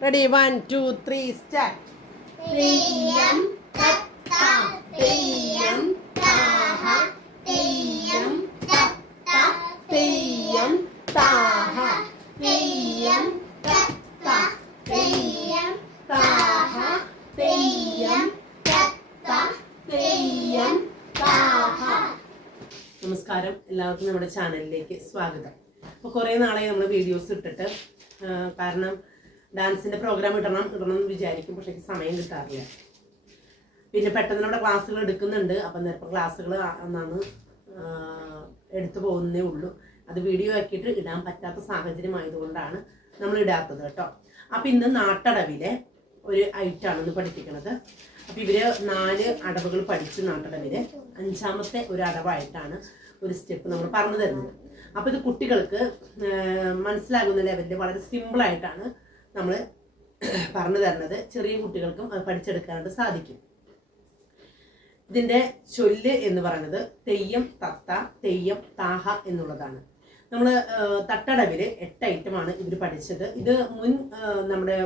Ready? 1, 2, 3, start. Theyyam തത്ത തെയ്യം താഹ തെയ്യം തത്ത തെയ്യം താഹ തെയ്യം തത്ത തെയ്യം താഹ തെയ്യം തത്ത തെയ്യം താഹ. നമസ്കാരം, എല്ലാവർക്കും നമ്മുടെ ചാനലിലേക്ക് സ്വാഗതം. അപ്പോൾ കുറേ നാളായി നമ്മൾ വീഡിയോസ് ഇട്ടിട്ട്, കാരണം ഡാൻസിൻ്റെ പ്രോഗ്രാം ഇടണം എന്ന് വിചാരിക്കും, പക്ഷേ എനിക്ക് സമയം കിട്ടാറില്ല. പിന്നെ പെട്ടെന്ന് നമ്മുടെ ക്ലാസ്സുകൾ എടുക്കുന്നുണ്ട്. അപ്പം നേരത്തെ ക്ലാസ്സുകൾ ഒന്നാണ് എടുത്തു പോകുന്നേ ഉള്ളൂ. അത് വീഡിയോ ആക്കിയിട്ട് ഇടാൻ പറ്റാത്ത സാഹചര്യമായതുകൊണ്ടാണ് നമ്മൾ ഇടാത്തത് കേട്ടോ. അപ്പം ഇന്ന് നാട്ടടവിലെ ഒരു ഐറ്റാണ് ഇന്ന് പഠിപ്പിക്കുന്നത്. അപ്പം ഇവർ 4 അടവുകൾ പഠിച്ചു. നാട്ടടവിലെ 5ാമത്തെ ഒരു അടവായിട്ടാണ് ഒരു സ്റ്റെപ്പ് നമ്മൾ പറഞ്ഞു തരുന്നത്. അപ്പോൾ ഇത് കുട്ടികൾക്ക് മനസ്സിലാകുന്ന ലെവലിൽ വളരെ സിമ്പിളായിട്ടാണ് നമ്മൾ പറഞ്ഞു തരുന്നത്. ചെറിയ കുട്ടികൾക്കും അത് പഠിച്ചെടുക്കാനായിട്ട് സാധിക്കും. ഇതിൻ്റെ ചൊല്ല് എന്ന് പറയുന്നത് തെയ്യം തത്ത തെയ്യം താഹ എന്നുള്ളതാണ്. നമ്മൾ തട്ടടവിൽ 8 ഐറ്റമാണ് ഇവർ പഠിച്ചത്. ഇത് മുൻ നമ്മുടെ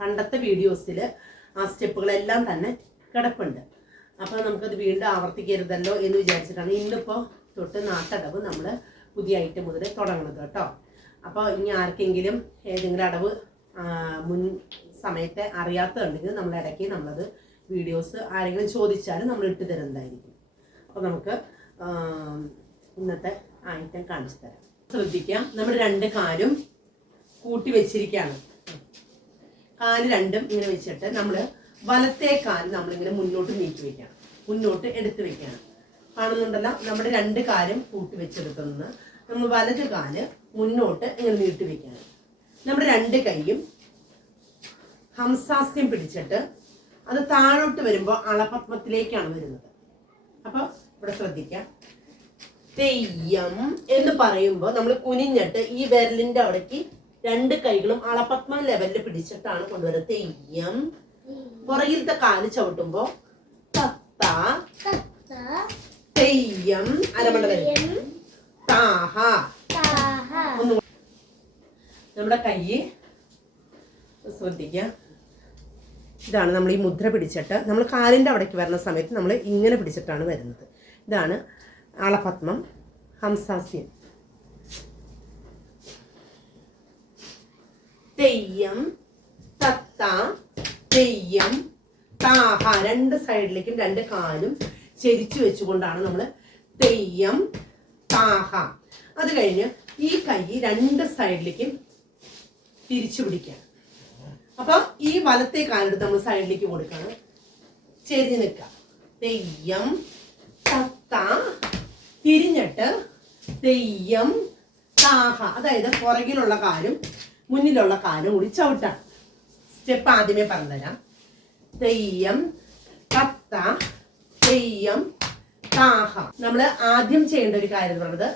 പണ്ടത്തെ വീഡിയോസിൽ ആ സ്റ്റെപ്പുകളെല്ലാം തന്നെ കിടപ്പുണ്ട്. അപ്പോൾ നമുക്കത് വീണ്ടും ആവർത്തിക്കരുതല്ലോ എന്ന് വിചാരിച്ചിട്ടാണ് ഇന്നിപ്പോൾ തൊട്ട് നാട്ടടവ് നമ്മൾ പുതിയ ഐറ്റം മുതൽ തുടങ്ങുന്നത് കേട്ടോ. അപ്പോൾ ഇനി ആർക്കെങ്കിലും ഏതെങ്കിലും അടവ് മുൻ സമയത്തെ അറിയാത്തതുണ്ടെങ്കിൽ നമ്മൾ ഇടയ്ക്ക് നമ്മളത് വീഡിയോസ് ആരെങ്കിലും ചോദിച്ചാൽ നമ്മൾ ഇട്ട് തരുന്നതായിരിക്കും. അപ്പോൾ നമുക്ക് ഇന്നത്തെ ഐറ്റം കാണിച്ചു തരാം. ശ്രദ്ധിക്കാം, നമ്മുടെ 2 കാലും കൂട്ടി വെച്ചിരിക്കുകയാണ്. കാല് രണ്ടും ഇങ്ങനെ വെച്ചിട്ട് നമ്മൾ വലത്തെ കാല് നമ്മളിങ്ങനെ മുന്നോട്ട് നീക്കി വെക്കണം, മുന്നോട്ട് എടുത്ത് വെക്കണം. കാണുന്നുണ്ടല്ലോ, നമ്മുടെ 2 കാലും കൂട്ടി വെച്ചെടുക്കുന്നത്. നമ്മൾ വലത് കാല് മുന്നോട്ട് ഇങ്ങനെ നീട്ടി വെക്കണം. നമ്മുടെ 2 കൈയും ഹംസാസ്യം പിടിച്ചിട്ട് അത് താഴോട്ട് വരുമ്പോൾ അളപത്മത്തിലേക്കാണ് വരുന്നത്. അപ്പോൾ ഇവിടെ ശ്രദ്ധിക്കാം. തെയ്യം എന്ന് പറയുമ്പോൾ നമ്മൾ കുനിഞ്ഞിട്ട് ഈ വിരലിന്റെ അവിടേക്ക് 2 കൈകളും അളപത്മം ലെവലിൽ പിടിച്ചിട്ടാണ് കൊണ്ടുവരുന്നത്. തെയ്യം. പുറകിലത്തെ കാല് ചവിട്ടുമ്പോൾ തത്ത തെയ്യം. അരമണ്ഡലം താഹ. നമ്മുടെ കൈ ശ്രദ്ധിക്കുക. ഇതാണ് നമ്മൾ ഈ മുദ്ര പിടിച്ചിട്ട് നമ്മൾ കാലിൻ്റെ അവിടേക്ക് വരുന്ന സമയത്ത് നമ്മൾ ഇങ്ങനെ പിടിച്ചിട്ടാണ് വരുന്നത്. ഇതാണ് അളപത്മം, ഹംസാസ്യം. തെയ്യം തത്ത തെയ്യം താഹ. 2 സൈഡിലേക്കും 2 കാലും ചെരിച്ചു വെച്ചുകൊണ്ടാണ് നമ്മൾ തെയ്യം താഹ. അത് കഴിഞ്ഞ് ഈ കൈ 2 സൈഡിലേക്കും തിരിച്ചു പിടിക്കുക. അപ്പൊ ഈ വലത്തെ കാലെടുത്ത് നമ്മൾ സൈഡിലേക്ക് കൊടുക്കണം, ചെരിഞ്ഞ് നിൽക്കുക. തെയ്യം തത്ത. തിരിഞ്ഞിട്ട് തെയ്യം താഹ. അതായത് പുറകിലുള്ള കാലും മുന്നിലുള്ള കാലും കൂടി ചവിട്ടാം. സ്റ്റെപ്പ് ആദ്യമേ പറഞ്ഞുതരാം. തെയ്യം തത്ത തെയ്യം താഹ. നമ്മൾ ആദ്യം ചെയ്യേണ്ട ഒരു കാര്യം എന്ന് പറയുന്നത്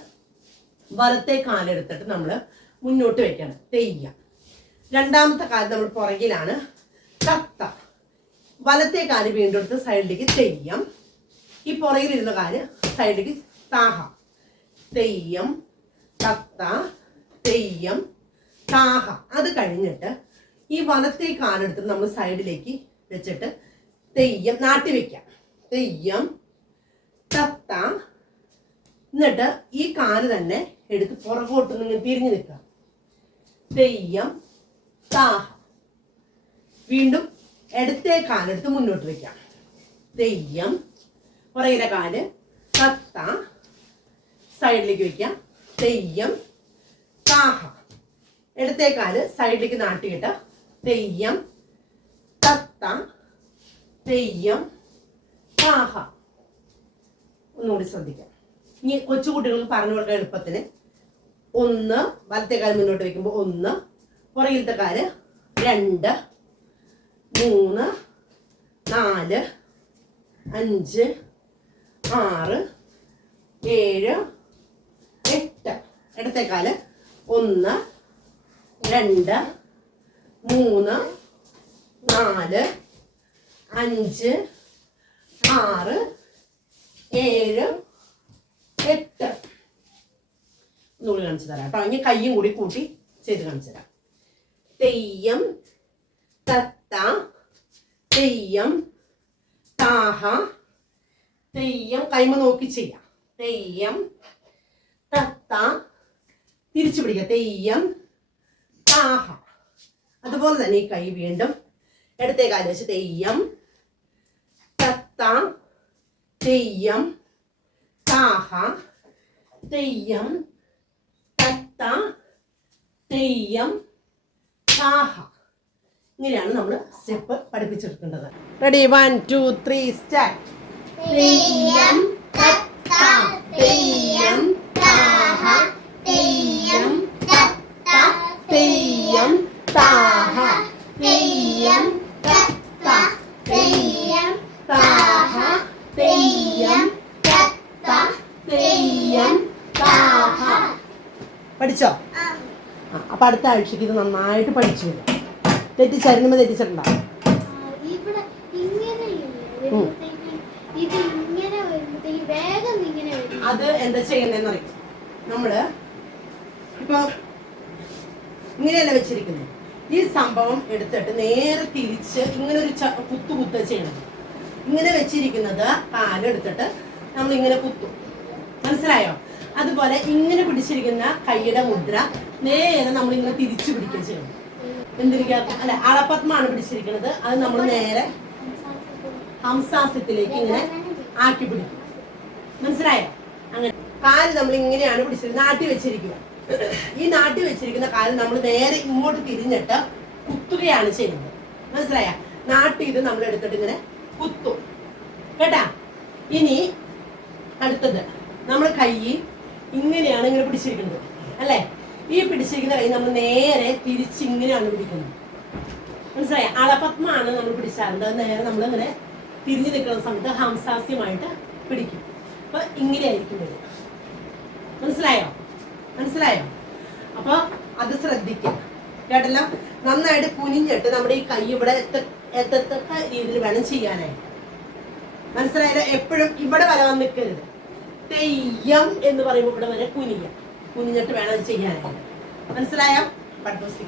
വലത്തെ കാലെടുത്തിട്ട് നമ്മൾ മുന്നോട്ട് വെക്കണം, തെയ്യം. 2ാമത്തെ കാല് നമ്മൾ പുറകിലാണ്, തത്ത. വലത്തെ കാല് വീണ്ടും എടുത്ത് സൈഡിലേക്ക് തെയ്യം. ഈ പുറകിലിരുന്ന കാല് സൈഡിലേക്ക് താഹ. തെയ്യം തത്ത തെയ്യം താഹ. അത് കഴിഞ്ഞിട്ട് ഈ വലത്തെ കാലെടുത്ത് നമ്മൾ സൈഡിലേക്ക് വെച്ചിട്ട് തെയ്യം നാട്ടി വെക്കാം. തെയ്യം തത്ത. എന്നിട്ട് ഈ കാല് തന്നെ എടുത്ത് പുറകോട്ട് നിങ്ങൾ തിരിഞ്ഞു നിൽക്കാം. തെയ്യം താഹ. വീണ്ടും ഇടത്തെ കാലെടുത്ത് മുന്നോട്ട് വെക്കാം. തെയ്യം. പുറകിലെ കാല് തത്ത. സൈഡിലേക്ക് വെക്കാം. തെയ്യം താഹ. ഇടത്തെ കാല് സൈഡിലേക്ക് നാട്ടിയിട്ട് തെയ്യം തത്ത തെയ്യം താഹ. ഒന്നുകൂടി ശ്രദ്ധിക്കാം. ഇനി കൊച്ചുകുട്ടികൾക്ക് പറഞ്ഞു കൊടുക്കാൻ എളുപ്പത്തിന് 1 വലത്തെ കാല് മുന്നോട്ട് വെക്കുമ്പോൾ 1, പുറകിലത്തെ കാല് 2, 3, 4, 5, 6, 7, 8. ഇടത്തെ കാല് 1, 2, 3, 4, 5, 6, 7, 8. ഒന്നുകൂടി കാണിച്ചു തരാം കേട്ടോ. ഇനി കയ്യും കൂടി കൂട്ടി ചെയ്ത് കാണിച്ചു തരാം. തെയ്യം തത്ത തെയ്യം താഹ തെയ്യം കൈമ നോക്കി ചെയ്യാം. തെയ്യം തത്ത തിരിച്ചു പിടിക്കുക. തെയ്യം താഹ. അതുപോലെ തന്നെ ഈ കൈ വീണ്ടും ഇടത്തെ കാല് വെച്ച് തെയ്യം തത്ത തെയ്യം താഹ തെയ്യം തത്ത തെയ്യം താഹ. ഇങ്ങനെയാണ് നമ്മൾ സ്റ്റെപ്പ് പഠിപ്പിച്ചെടുക്കേണ്ടത്. Ready 1 2 3 start. തെയ്യം തത്ത തെയ്യം താഹ തെയ്യം തത്ത തെയ്യം താഹ തെയ്യം തത്ത തെയ്യം താഹ തെയ്യം തത്ത തെയ്യം താഹ. പഠിച്ചോ? അപ്പൊ അടുത്ത ആഴ്ചക്ക് ഇത് നന്നായിട്ട് പഠിച്ചു വരും. തെറ്റിച്ചരുമ്പോ തെറ്റിച്ചിട്ടുണ്ടാവും. ഇവിടെ ഇങ്ങനെ ഇത് ഇങ്ങനെ വരുമ്പോഴത്തേക്ക് വേഗം ഇങ്ങനെ വരും. അത് എന്താ ചെയ്യണ്ടെന്ന് അറിയാം. നമ്മള് ഇപ്പൊ ഇങ്ങനെയല്ല വെച്ചിരിക്കുന്നത്. ഈ സംഭവം എടുത്തിട്ട് നേരെ തിരിച്ച് ഇങ്ങനെ ഒരു കുത്ത് ചെയ്യണം. ഇങ്ങനെ വെച്ചിരിക്കുന്നത് കാലെടുത്തിട്ട് നമ്മൾ ഇങ്ങനെ കുത്തും. മനസ്സിലായോ? അതുപോലെ ഇങ്ങനെ പിടിച്ചിരിക്കുന്ന കൈയുടെ മുദ്ര നേരെ നമ്മൾ ഇങ്ങനെ തിരിച്ചു പിടിക്കുക ചെയ്യണം. എന്തിരിക്കാ അല്ല, അളപത്മാണ് പിടിച്ചിരിക്കുന്നത്. അത് നമ്മൾ നേരെ ഹംസാസ്യത്തിലേക്ക് ഇങ്ങനെ ആക്കി പിടിക്കും. മനസ്സിലായോ? അങ്ങനെ കാല് നമ്മൾ ഇങ്ങനെയാണ് പിടിച്ചിരിക്കുന്നത്. നാട്ടി വെച്ചിരിക്കുക. ഈ നാട്ടി വെച്ചിരിക്കുന്ന കാല് നമ്മൾ നേരെ ഇങ്ങോട്ട് തിരിഞ്ഞിട്ട് കുത്തുകയാണ് ചെയ്യുന്നത്. മനസ്സിലായ? നാട്ടി ഇത് നമ്മൾ എടുത്തിട്ട് ഇങ്ങനെ കുത്തും. കേട്ടാ? ഇനി അടുത്തത് നമ്മൾ കൈ ഇങ്ങനെയാണ് ഇങ്ങനെ പിടിച്ചിരിക്കുന്നത് അല്ലേ? ഈ പിടിച്ചിരിക്കുന്ന കൈ നമ്മൾ നേരെ തിരിച്ച് ഇങ്ങനെയാണ് പിടിക്കുന്നത്. മനസ്സിലായ? അളപത്മാണ് നമ്മൾ പിടിച്ചാറുണ്ട്. അത് നേരെ നമ്മൾ ഇങ്ങനെ തിരിഞ്ഞു നിൽക്കുന്ന സമയത്ത് ഹംസാസ്യമായിട്ട് പിടിക്കും. അപ്പൊ ഇങ്ങനെയായിരിക്കും വരും. മനസ്സിലായോ? മനസ്സിലായോ? അപ്പൊ അത് ശ്രദ്ധിക്കാം. കേട്ടല്ലോ? നന്നായിട്ട് കുനിഞ്ഞിട്ട് നമ്മുടെ ഈ കൈ ഇവിടെ എത്തത്തക്ക രീതിയിൽ വേണം ചെയ്യാനായിട്ട്. മനസ്സിലായാലോ? എപ്പോഴും ഇവിടെ വരെ വന്ന് നിൽക്കരുത്. തെയ്യം എന്ന് പറയുമ്പോൾ ഇവിടെ വരെ കുനിഞ്ഞിട്ട് വേണം അത് ചെയ്യാനായിട്ട്. മനസ്സിലായോ? പഠിച്ചു.